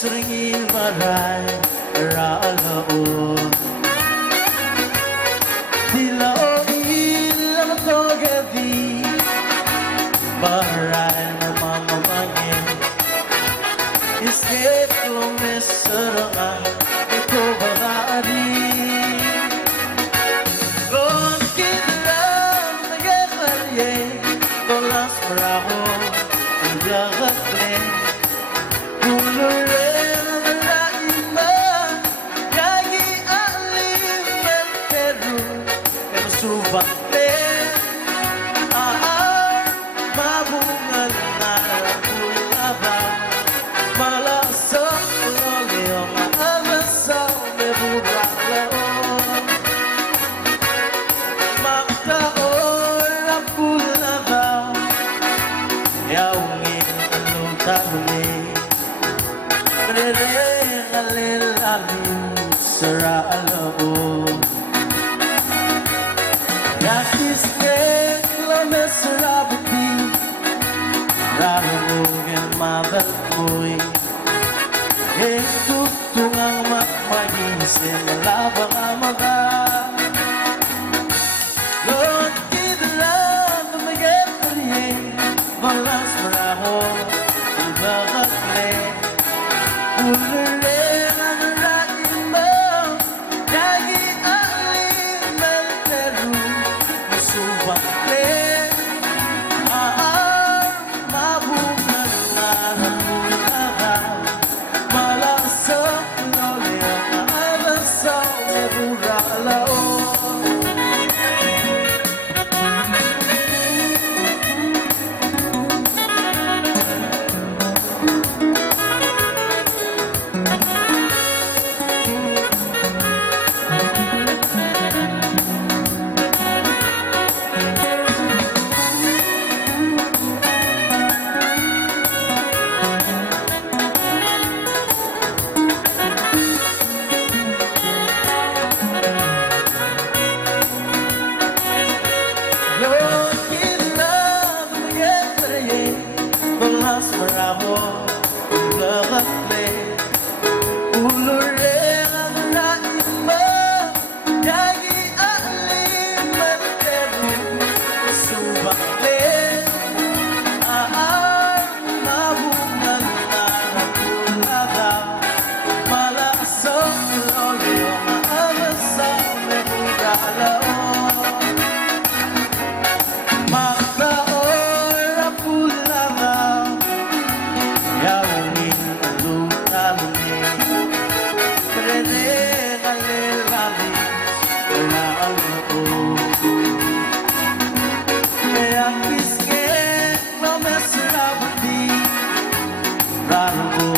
sringin maray raalao dilao ilang togevi maray na mamamangin isip lumisarang ito bagari Ron kilang nagkakalye tolas maraho ang gagakle Bakle mabungal na kulaba malasang loliyong alasang meburalo magtaon ang kulaba yaungin anong taruli re-re-alil-alil saralo Yakisnek la mesrabti Rarugin mabalkoy Tutungang makmagisin Labang amaga Lord kidlan Tumagay Malas maraho Ang bagakle Ulule ng rain mo Yagi alin Malteru Subakle mabungan na nangulaga malasang nolya alasang meburalao Balas maraho, gagakle Ulure ang rain mo Yagi alim magteru Subakle mabungan na nakulaga Malasang loliyong alasang meburalao Raro